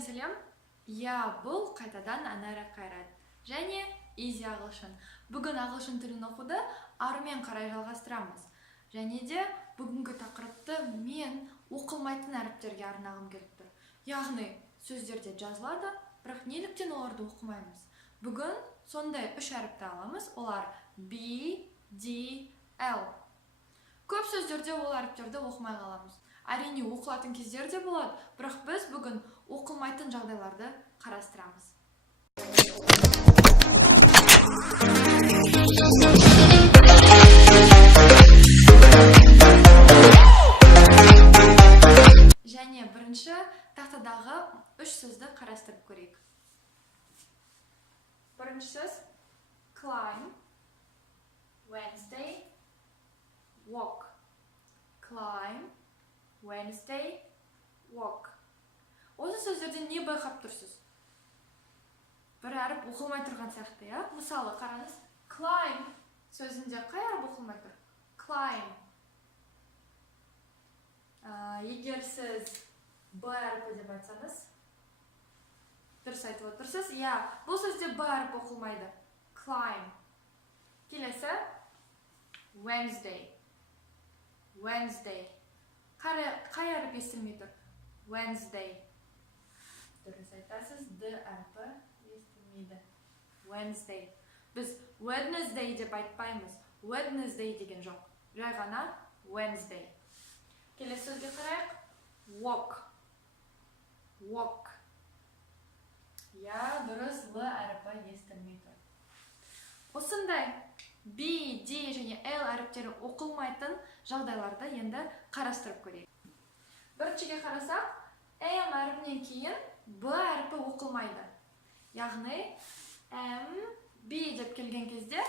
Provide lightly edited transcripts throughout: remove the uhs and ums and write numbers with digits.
сәлем. Бұл қайтадан Анара Қайрат. Және Изи ағылшын. Бүгін ағылшын тілін оқуды арымен қарай жалғастырамыз. Және де бүгінгі тақырыпты мен оқылмайтын әріптерге арнағым келіп тұр. Яғни сөздерде жазылады, бірақ неліктен оларды оқымаймыз? Бүгін сондай 3 әріпті аламыз. Олар B, D, L. Көп сөздерде ол әріптерді оқымай қаламыз. Әрине оқылатын кездер де болады, бірақ біз бүгін оқылмайтын жағдайларды қарастырамыз. Және бірінші тақтадағы 3 сөзді қарастырып көрейік. Бірінші сөз climb, Wednesday, walk. Climb, Wednesday, walk. Осы сөздерден не байқап тұрсыз? Бір әріп оқылмай тұрған сияқты, я? Мысалы, қараңыз, climb сөзінде қай әріп оқылмай тұр? Climb. Егер сіз Б әріпі деп айтсаңыз, дұрыс айтып отырсыз. Бұл сөзде Б әріп оқылмайды. Climb. Келесі Wednesday. Wednesday. Қай әріп естілмей тұр? Wednesday. Дұрыс айтасыз, Д әріпі естілмейді. Wednesday. Біз Wednesday деп айтпаймыз. Wednesday деген жоқ. Жай ғана Wednesday. Келесі сөзге қарайық. Walk. Walk. Дұрыс, Л әріпі естілмей тұр. Осындай B, D және L әріптері оқылмайтын жағдайларды енді қарастырып көрейік. Біріншіге қарасақ, M әріпінен кейін B әріпі оқылмайды. Яғни, M, B деп келген кезде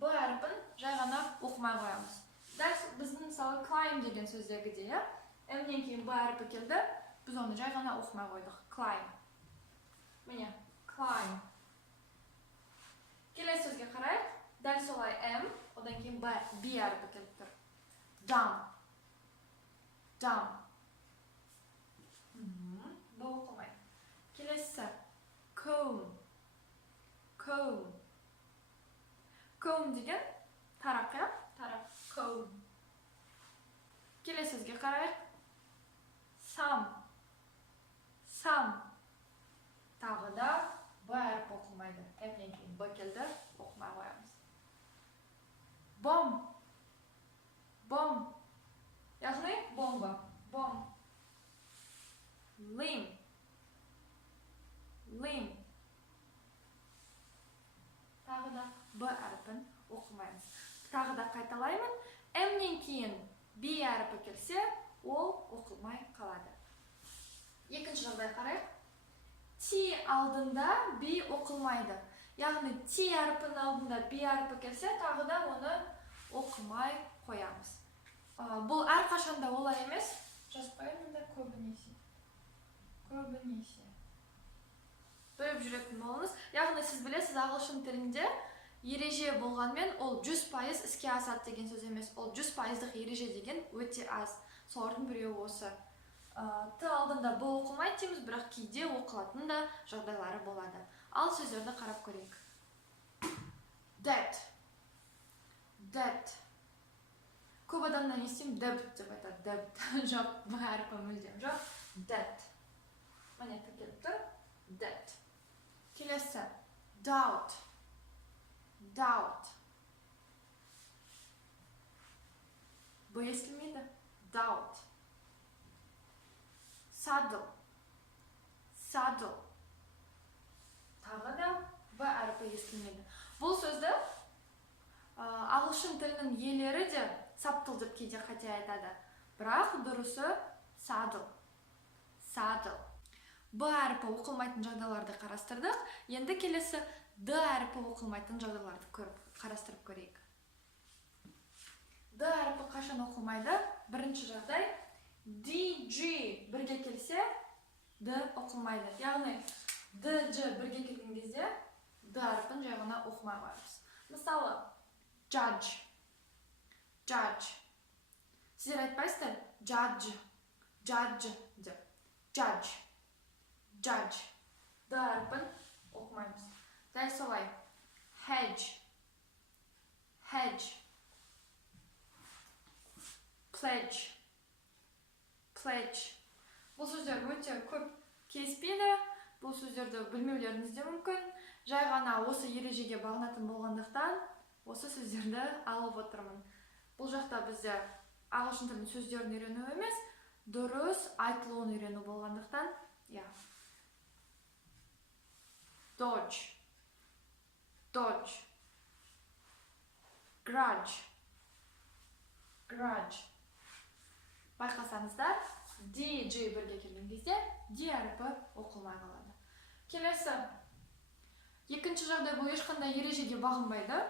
B әріпін жай ғана оқымай қоямыз. Дәл біздің мысалы climb деген сөздегі де, M-нен кейін B әріпі келді, біз оны жай ғана оқымай қойдық. Climb. Міне, climb. Келесі сөзге қарайық. Дәл солай M, одан кейін B әріпі келіп тұр. Dump. Dump. Бұл оқылмайды. Келесі comb. Comb. Comb деген тарақ, тарақ. Comb. Келесі сөзге қарайық. Some. Some. Тағы да Б әріп оқылмайды. M-нен кейін Б келді, оқымай қоямыз. Bomb. Bomb. Яғни бомба. Bomb. Limb. Limb. Тағы да Б әріпін оқымаймыз. Тағы да қайталаймын. M-нен кейін B әріпі келсе, ол оқылмай қалады. Екінші жағдай қарайық. T алдында B оқылмайды. Яғни T әріпінің алдында B әріпі келсе, тағы да оны оқымай қоямыз. Бұл әрқашанда олай емес. Жазып қойыңыз да көбінесе. Көбінесе. Бөліп жүретін болыңыз. Яғни сіз білесіз, ағылшын тілінде ереже болғанмен ол 100% іске асады деген сөз емес. Ол 100%-дық ереже деген өте аз. Солардың біреуі осы. Т алдында Б оқылмайды дейміз, бірақ кейде оқылатын да жағдайлары болады. Ал сөздерді қарап көрейік. Debt. Debt. Көп адамнан естимін debt деп айтады. Debt. Жоқ, Б әріпі мүлдем жоқ. Debt. Міне келіп тұр. Debt. Келесі. Doubt. Doubt. Б естілмейді. Doubt. Saddle. Saddle. Тағы да Б әріпі естілмейді. Бұл сөзді ағылшын тілінің иелері де саптыл деп кейде қате айтады. Бірақ дұрысы saddle. Saddle. Б әріпі оқылмайтын жағдайларды қарастырдық. Енді келесі Д әріпі оқылмайтын жағдайларды қарастырып көрейік. Д әріпі қашан оқылмайды? Бірінші жағдай. D, G бірге келсе, Д оқылмайды. Яғни, D, G бірге келген кезде, Д әріпін жай ғана оқымай қоямыз. Мысалы, judge. Judge. Сіздер айтпайсыздар? Judge. Judge деп. Judge. judge. Д әрпін оқымаймыз. Дәл солай. Hedge. Hedge. Pledge. Pledge. Бұл сөздер өте көп кездеспейді. Бұл сөздерді білмеулеріңіз де мүмкін. Жай ғана осы ережеге бағынатын болғандықтан осы сөздерді алып отырмын. Бұл жақта бізде ағылшын тілінің сөздерін үйрену емес, дұрыс айтылуын үйрену болғандықтан, Dodge. Dodge. Grudge. Grudge. Байқасаңыздар, D, G бірге келген кезде D әріпі оқылмай қалады. Келесі. Екінші жағдай бұл ешқандай ережеге бағынбайды.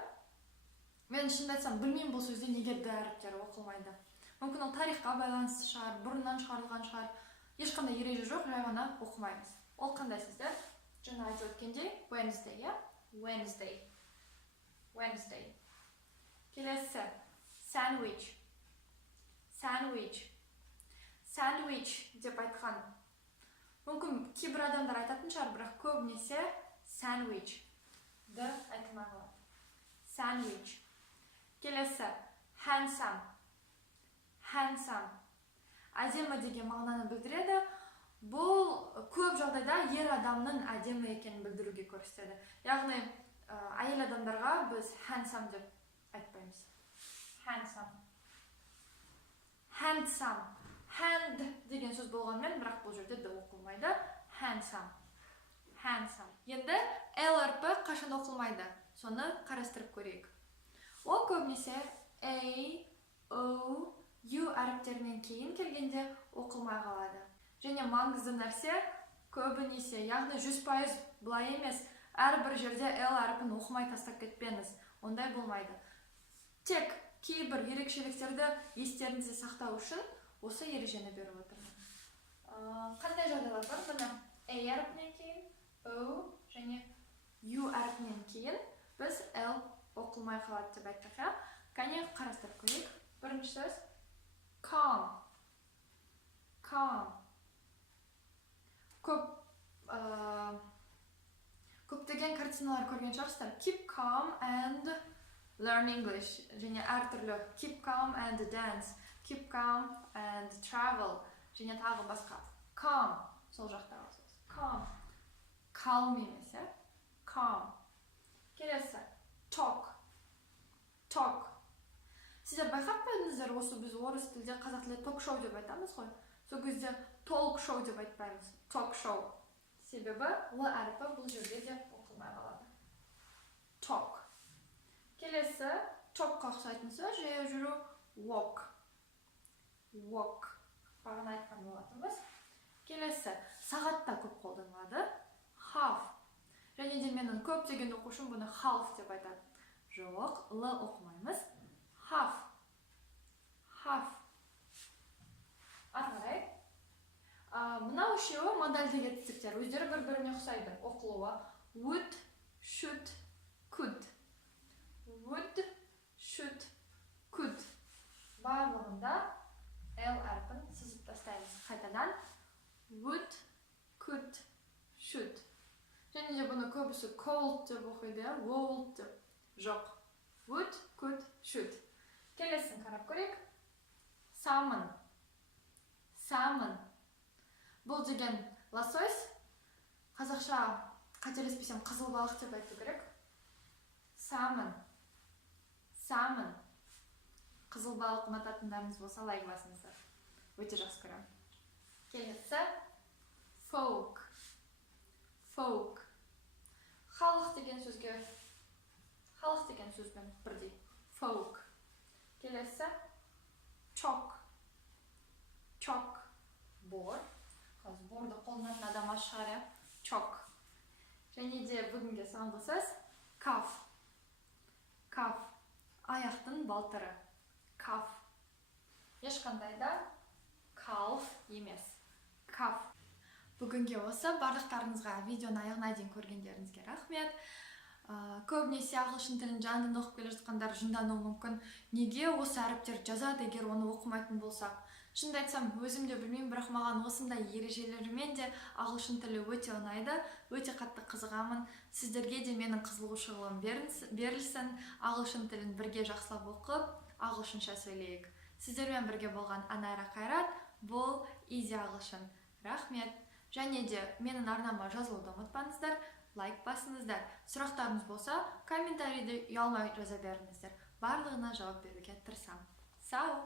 Мен шынымды айтсам, білмеймін бұл сөзде неге Д әріптері оқылмайды. Мүмкін ол тарихқа байланысты шығар, бұрыннан шығарылған шығар. Ешқандай ереже жоқ, жай ғана оқымаймыз. Ол қандай сөздер? Жаңа айтып өткендей, Wednesday, Wednesday. Wednesday. Келесі. Sandwich. Sandwich. Sandwich деп айтқан. Мүмкін кейбір адамдар айтатын шығар, бірақ көбінесе sandwich. Д айтылмай қалады. Sandwich. Келесі. Handsome. Handsome. Әдемі деген мағынаны білдіреді. Бұл көп жағдайда ер адамның әдемі екенін білдіруге көрсетеді. Яғни, әйел адамдарға біз handsome деп айтпаймыз. Handsome. Handsome. Hand деген сөз болғанмен, бірақ бұл жерде Д оқылмайды. Handsome. Handsome. Енді L әрпі қашан оқылмайды? Соны қарастырып көрейік. Ол көбінесе A, O, U әріптерінен кейін келгенде оқылмай қалады. Және маңызды нәрсе көбінесе, яғни 100% бұлай емес, әрбір жерде L әріпін оқымай тастап кетпеңіз. Ондай болмайды. Тек кейбір ерекшеліктерді естеріңізде сақтау үшін осы ережені беріп отырмын. Қандай жағдайлар бар? Бұны A әріпінен кейін, O және U әріпінен кейін біз L оқылмай қалады деп айттық. Кәне қарастырып көрейік. Бірінші сөз calm. Calm. Көптеген картиналар көрген шығарсыздар. Keep calm and learn English. Және әртүрлі keep calm and dance, keep calm and travel. Және тағы басқа. Calm. Сол жақтағы сөз. Calm. Calm емес, Calm. Келесі. Talk. Talk. Сіздер байқап қойдыңыздар, осы біз орыс тілде, қазақ тілде ток-шоу деп айтамыз ғой. Сол кезде толк-шоу деп айтпаймыз. Ток-шоу. Себебі Л әріпі бұл жерде де оқылмай қалады. Talk. Келесі, talkқа ұқсайтын сөз, жаяу жүру, walk. Walk. Бағана айтқан болатынбыз. Келесі, сағатта көп қолданылады. Half. Және де менің көптеген оқушым бұны half деп айтады. Жоқ, Л оқымаймыз. Half. Half. Арғарай. Мынау үшеуі модальдік етістіктер. Өздері бір-біріне ұқсайды. Оқылуы. Would, should, could. Would, should, could. Барлығында L әрпін сызып тастаймыз. Қайтадан. Would, could, should. Және де бұны көбісі cold деп оқиды, would деп. Жоқ. Would, could, should. Келесін қарап көрейік. Salmon. Salmon. Бұл деген лосось. Қазақша қателеспесем қызыл балық деп айту керек. Salmon. Salmon. Қызыл балық ұнататындарыңыз болса лайк басыңыздар. Өте жақсы көремін. Келесі. Folk. Folk. Халық деген сөзбен бірдей. Folk. Келесі. Chalk. Chalk. Бор. Борды қолданатын адам аз шығар. Chalk. Және де бүгінге соңғы сөз. Calf. Calf. Аяқтың балтыры. Calf. Ешқандай да calf емес. Calf. Бүгінге осы. Барлықтарыңызға видеоны аяғына дейін көргендеріңізге рахмет. Көбінесе ағылшын тілін жанынан оқып келе жатқандар жындануы мүмкін. Неге осы әріптер жазады, егер оны оқымайтын болсақ? Шынымды айтсам, өзім де білмеймін, бірақ маған осындай ережелермен де ағылшын тілі өте ұнайды, өте қатты қызығамын. Сіздерге де менің қызығушылығым берілсін, ағылшын тілін бірге жақсылап оқып, ағылшынша сөйлейік. Сіздермен бірге болған Анайра Қайрат, бұл Изи ағылшын. Рахмет. Және де менің арнама жазылуды ұмытпаңыздар, лайк басыңыздар. Сұрақтарыңыз болса, комментарийде ұялмай жаза беріңіздер. Барлығына жауап беруге тырысамын. Сау!